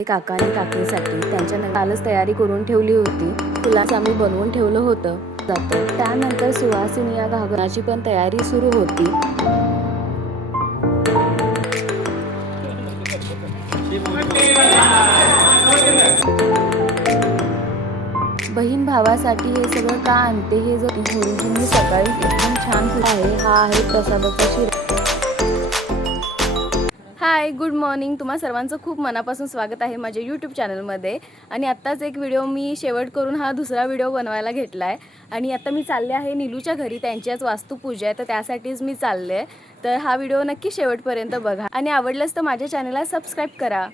काका आणि काकीसाठी त्यांच्या कालच तयारी करून ठेवली होती। फुलांचं आम्ही बनवून ठेवलं होतं जातं। त्यानंतर सुहासिनी या घागराची पण तयारी सुरू होती। बहीण भावासाठी हे सगळं का आणते हे जर गुरुजींनी सकाळी एकदम छान आहे। हा आहे प्रसादाचा शिरा। हाय गुड मॉर्निंग, तुम्हा सर्वांचं खूप मनापासून स्वागत आहे माझ्या यूट्यूब चॅनलमध्ये। आणि आत्ताच एक व्हिडिओ मी शेवट करून हा दुसरा व्हिडिओ बनवायला घेतला आहे। आणि आता मी चालले आहे नीलूच्या घरी, त्यांच्याच वास्तुपूजा आहे तर त्यासाठीच मी चालले। तर हा व्हिडिओ नक्की शेवटपर्यंत बघा आणि आवडल्यास तर माझ्या चॅनलला सबस्क्राईब करा।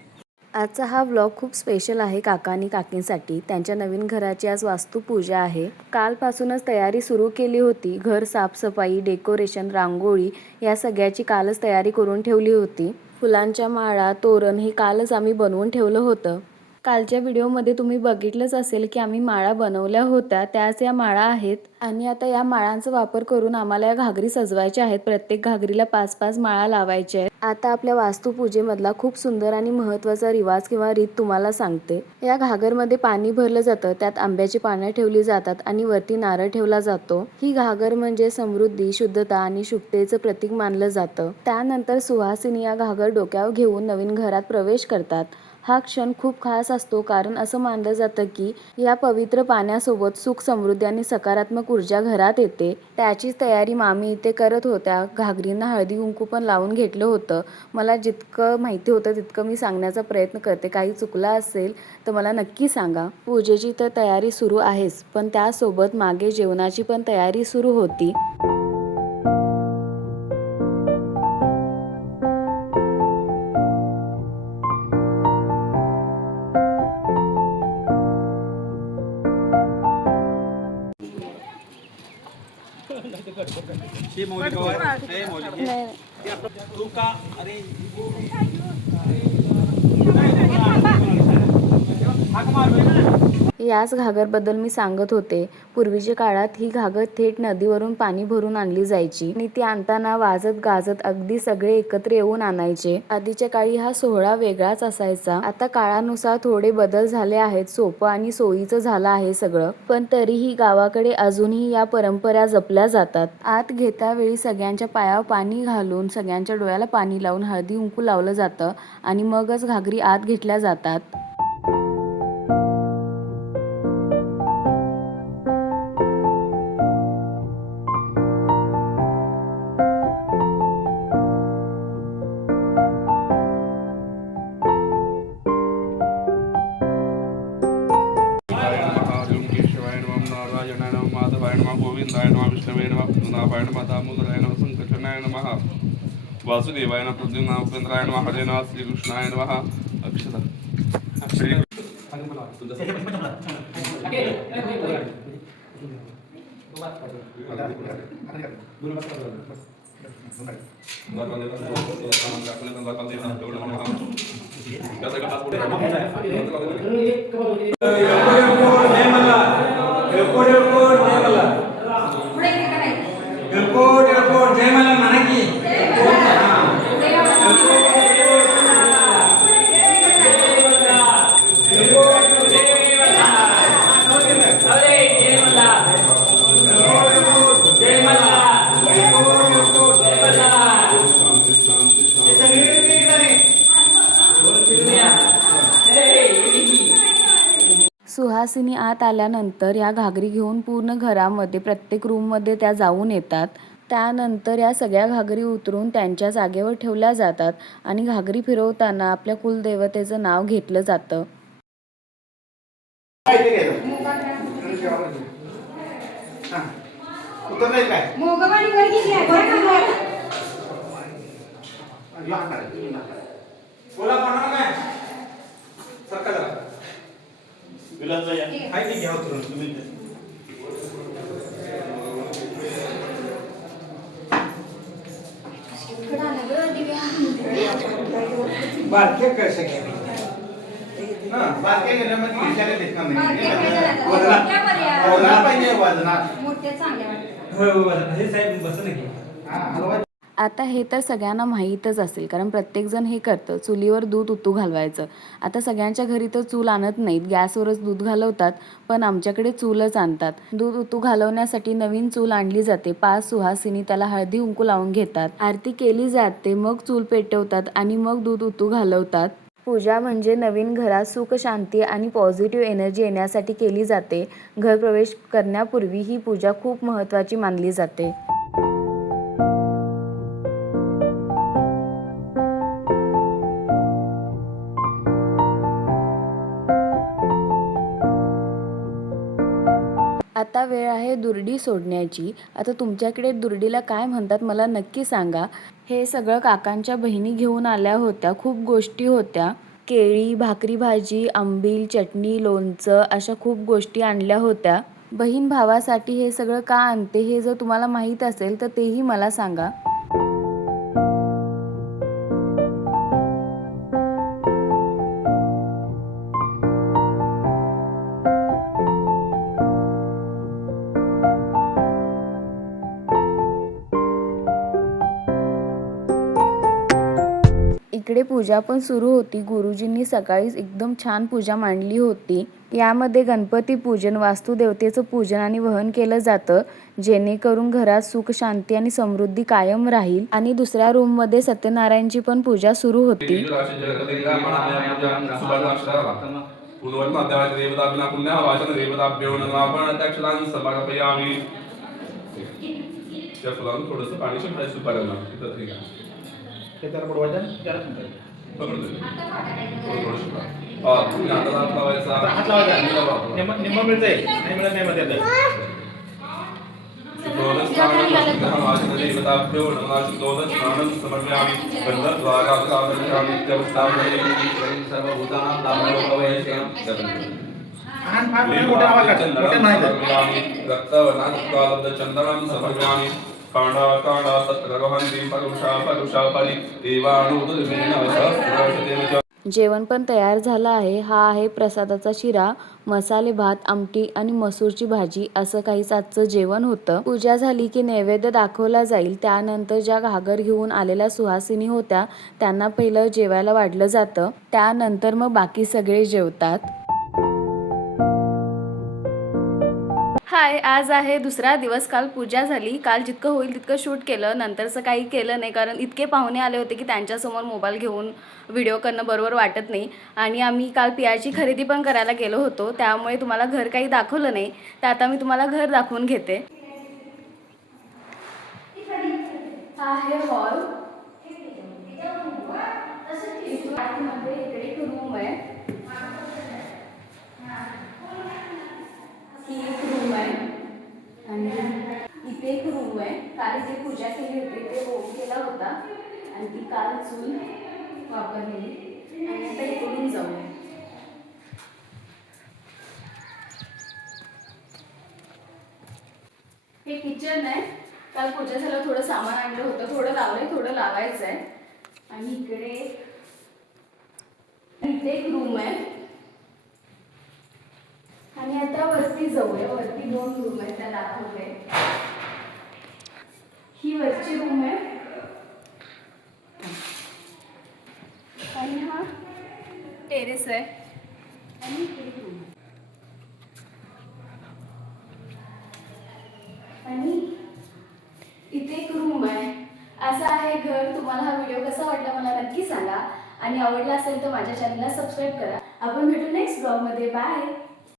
आजचा हा व्लॉग खूप स्पेशल आहे काका आणि काकींसाठी। त्यांच्या नवीन घराची आज वास्तुपूजा आहे। कालपासूनच तयारी सुरू केली होती। घर साफसफाई, डेकोरेशन, रांगोळी या सगळ्याची कालच तयारी करून ठेवली होती। फुलांच्या माळा, तोरण हे कालच आम्ही बनवून ठेवलं होतं। कालच्या व्हिडिओमध्ये तुम्ही बघितलंच असेल की आम्ही माळा बनवल्या होत्या, त्याच या माळा आहेत। आणि आता या माळांचा वापर करून आम्हाला या घागरी सजवायच्या आहेत। प्रत्येक घागरीला 5-5 माळा लावायच्या आहेत। आता आपल्या वास्तुपूजेमधला खूप सुंदर आणि महत्त्वाचा रिवाज किंवा रीत तुम्हाला सांगते। या घागरमध्ये पाणी भरलं जातं, त्यात आंब्याची पानं ठेवली जातात आणि वरती नारळ ठेवला जातो। ही घागर म्हणजे समृद्धी, शुद्धता आणि शुभतेचं प्रतीक मानलं जातं। त्यानंतर सुहासिनी या घागर डोक्यावर घेऊन नवीन घरात प्रवेश करतात। हा क्षण खूप खास असतो, कारण असं मानलं जातं की या पवित्र पाण्यासोबत सुख, समृद्धी आणि सकारात्मक ऊर्जा घरात येते। त्याचीच तयारी मामी इथे करत होत्या। घागरींना हळदी कुंकू पण लावून घेतलं होतं। मला जितकं माहिती होतं तितकं मी सांगण्याचा प्रयत्न करते। काही चुकलं असेल तर मला नक्की सांगा। पूजेची तर तयारी सुरू आहेच, पण त्यासोबत मागे जेवणाची पण तयारी सुरू होती। याच घागरबद्दल मी सांगत होते। पूर्वीच्या काळात ही घागर थेट नदीवरून पाणी भरून आणली जायची आणि ती आणताना वाजत गाजत अगदी सगळे एकत्र येऊन आणायचे। आधीच्या काळी हा सोहळा वेगळाच असायचा। आता काळानुसार थोडे बदल झाले आहेत, सोपं आणि सोयीचं झालं आहे सगळं, पण तरीही गावाकडे अजूनही या परंपरा जपल्या जातात। आत घेता वेळी सगळ्यांच्या पायावर पाणी घालून, सगळ्यांच्या डोळ्याला पाणी लावून हळदी कुंकू लावलं जातं आणि मगच घागरी आत घेतल्या जातात। वासुदेवाय नमः, प्रद्युम्नाय उपेंद्राय नमः, हरे नमः, श्रीकृष्णाय नमः। अक्षता श्री सुहासिनी आत आल्यानंतर या घागरी घेऊन पूर्ण घरामध्ये प्रत्येक रूममध्ये त्या जाऊन येतात। त्यानंतर या सगळ्या घागरी उतरून त्यांच्या जागेवर ठेवल्या जातात आणि घागरी फिरवताना आपल्या कुलदेवतेचं नाव घेतलं जातं। बारके कैसे ना बारके गेल्यामध्ये विचारले देत नाही वजना पाहिजे वजना मोठे चांगले वाटतात। होय होय हे साहेब बस नाही। आता हे तर सगळ्यांना माहीतच असेल, कारण प्रत्येकजण हे करतं, चुलीवर दूध उतू घालवायचं. आता सगळ्यांच्या घरी तर चूल आणत नाहीत, गॅसवरच दूध घालवतात, पण आमच्याकडे चूलच आणतात. दूध उतू घालवण्यासाठी नवीन चूल आणली जाते. 5 सुहासिनी त्याला हळदी कुंकू लावून घेतात, आरती केली जाते, मग चूल पेटवतात आणि मग दूध उतू घालवतात. पूजा म्हणजे नवीन घरात सुख, शांती आणि पॉझिटिव्ह एनर्जी येण्यासाठी केली जाते. घरप्रवेश करण्यापूर्वी ही पूजा खूप महत्त्वाची मानली जाते. आता वेळ आहे दुर्डी सोडण्याची. आता तुमच्याकडे दुर्डीला काय म्हणतात मला नक्की सांगा. हे सगळं काकांच्या बहिणी घेऊन आल्या होत्या. खूप गोष्टी होत्या. केळी, भाकरी भाजी, आंबील, चटणी, लोणचं अशा खूप गोष्टी आणल्या होत्या. बहीण भावासाठी हे सगळं का आणते हे जर तुम्हाला माहीत असेल तर तेही मला सांगा. इकडे पूजा पण सुरू होती. गुरुजींनी सकाळीच एकदम छान पूजा मांडली होती. यामध्ये गणपती पूजन, वास्तुदेवतेचं पूजन आणि वहन केलं जातं, जेणेकरून घरात सुख, शांती आणि समृद्धी कायम राहील. आणि दुसऱ्या रूममध्ये सत्यनारायणची पण पूजा सुरू होती. थोडंसं पाणी शिंपडायचं सुपाऱ्यांना तिथं ठीक आहे. ते त्याला बुडवायचं त्याला सांगायचं. तुम्ही हाताला हात लावायचा. हात लावायचा. निम्मा मिळतंय नाही मिळत नाही मध्ये चंदन समर्पयामि कांडा कांडा तत्करवहन्तीं परुषा परुषा परि देवानुदुर्मेण सहस्रशतेन. जेवण पण तयार झालं आहे. हा आहे प्रसादाचा शिरा, मसाले भात, आमटी आणि मसूरची भाजी, असं काहीच आजचं जेवण होतं. पूजा झाली की नैवेद्य दाखवला जाईल. त्यानंतर ज्या घागर घेऊन आलेल्या सुहासिनी होत्या त्यांना पहिलं जेवायला वाढलं जातं. त्यानंतर मग बाकी सगळे जेवतात. हाय, आज आहे दुसरा दिवस. काल पूजा झाली. काल जितकं होईल तितकं शूट केलं, नंतरचं काही केलं नाही, कारण इतके पाहुणे आले होते की त्यांच्यासमोर मोबाईल घेऊन व्हिडिओ करणं बरोबर वाटत नाही. आणि आम्ही काल पियाची खरेदी पण करायला गेलो होतो, त्यामुळे तुम्हाला घर काही दाखवलं नाही. तर आता मी तुम्हाला घर दाखवून घेते. हा आहे हॉल. आतमध्ये इकडे एक रूम आहे. ही एक रूम आहे आणि इथे एक रूम आहे. काल इथे पूजा केली होती, ते होम केला होता आणि ती काल चूल वापरलेली. आणि आता इकडून जाऊया. हे किचन आहे. काल पूजा झालं, थोडं सामान आणलं होतं, थोडं लावलंय, थोडं लावायचं आहे. आणि इकडे एक रूम आहे. आणि आता वरती जाऊया. वरती 2 रूम आहेत, त्या दाखवते. ही वरची रूम आहे आणि हा टेरेस आहे. आणि इकडे रूम आणि इथे एक रूम आहे. असं आहे घर. तुम्हाला हा व्हिडिओ कसा वाटला मला नक्की सांगा आणि आवडला असेल तर माझ्या चॅनलला सबस्क्राईब करा. आपण भेटू नेक्स्ट ब्लॉगमध्ये. बाय.